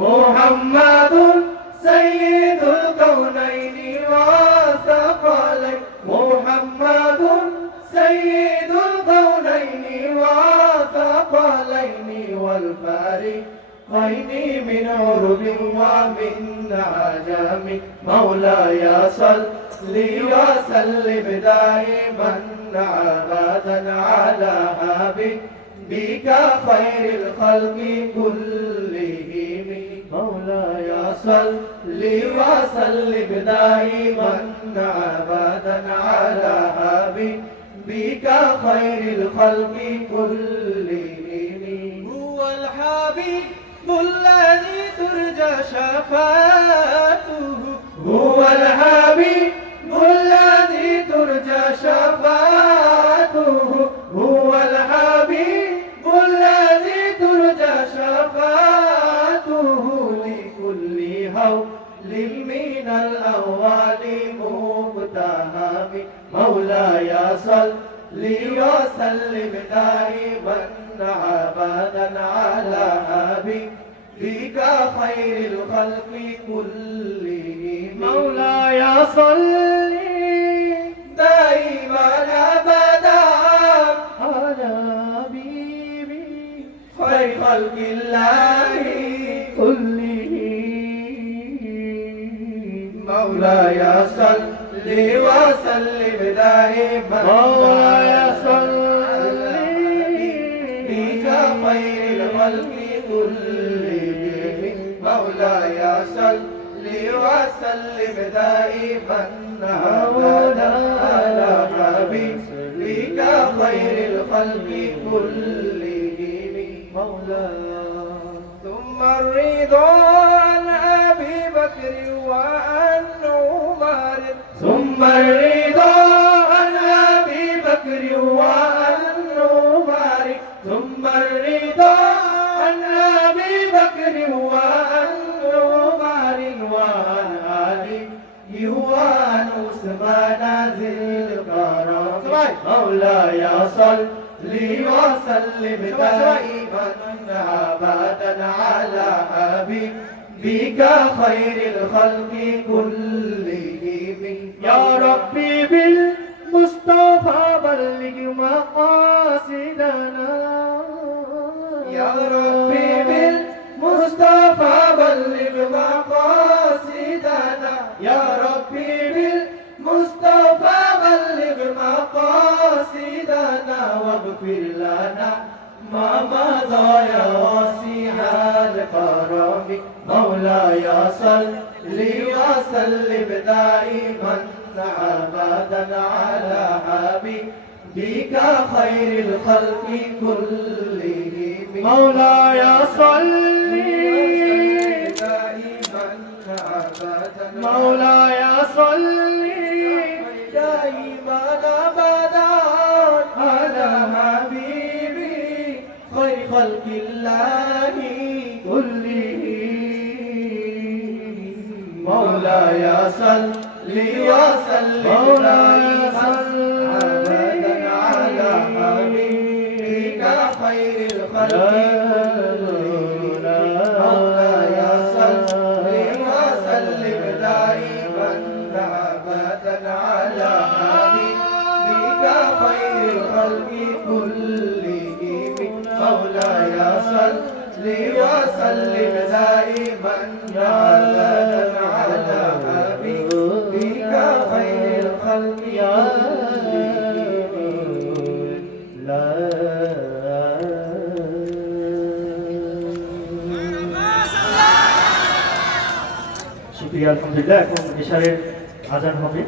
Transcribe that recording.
মুহাম্মাদুন সাইয়্যিদুল কাউনাইনি ওয়া সাকালাইন মুহাম্মাদুন সাইয়্যিদুল কাউনাইনি ওয়া সাকালাইনি ওয়াল ফারিকাইনি মিন উরবি ওয়া মিন আজামি মাওলায়া সাল্লি ওয়া সাল্লিম দাইমান আবাদান আলা হাবিবিকা খায়রিল খালকি কুল্লিহিম মাওলায়া সাল্লি ওয়া সাল্লিম দাইমান আবাদান আলা হাবিবিকা খায়রিল খালকি কুল্লিহিম হুয়াল হাবিবুল্লাযী তুরজা শাফাআতুহু হুয়াল হাবিবুল্লাযী তুরজা শাফাআতুহু হুয়াল হাবিবুল্লাযী তুরজা শাফাআতুহু লিকুল্লি হাওলিন মিনাল আওয়ালি মুবতাহামি মাওলায়া সাল্লি ওয়া সাল্লিম দাইমান আবাদান আলা হাবিবিকা খায়রিল খালকি কুল্লিহিম মাওলায়া সাল্লি দাইমান আবাদান আলা হাবিবি খায়রিল খালকিল্লাহি কুল্লিহিম মাওলায়া সাল্লি ওয়া সাল্লিম দাইমান মাওলায়া সাল্লি বিকা খায়রিল খালকি কুল্লিহিম মাওলায়া সাল্লি ওয়া সাল্লিম দাইমান আবাদান আলা হাবিবিকা খায়রিল খালকি কুল্লিহিম মাওলায়া থুম্মা রিদা আন আবি বকর ওয়া আন উমর থুম্মা রিদা আন আবি বকর ওয়া আন উমর থুম্মা রিদা عن أبي بكر وعن عمر وعن علي وعن عثمان ذي الكرم مولاي صل وسلم دائما أبدا على حبيبك خير الخلق كلهم يا ربي بالمصطفى بلغ مقاصدنا يا ربي بالمصطفى بلغ مقاصدنا يا ربي بالمصطفى بلغ مقاصدنا واغفر لنا ما مضى يا واسع الكرم مولاي صل وسلم دائما أبدا على حبيبك خير الخلق كلهم مولاي صل دائما أبدا مولاي صل دائما أبدا على حبيبي خير خلق الله كلهم مولاي صل وسلم مولاي صل أبدا على حبيبك خير الخلق مولاي صل وسلم دائما أبدا على حبيبك خير الخلق كلهم مولاي صل وسلم دائما أبدا على حبيبك خير الخلق শুকরিয়া আলহামদুলিল্লাহ। এখন ইশারের আজান হবে।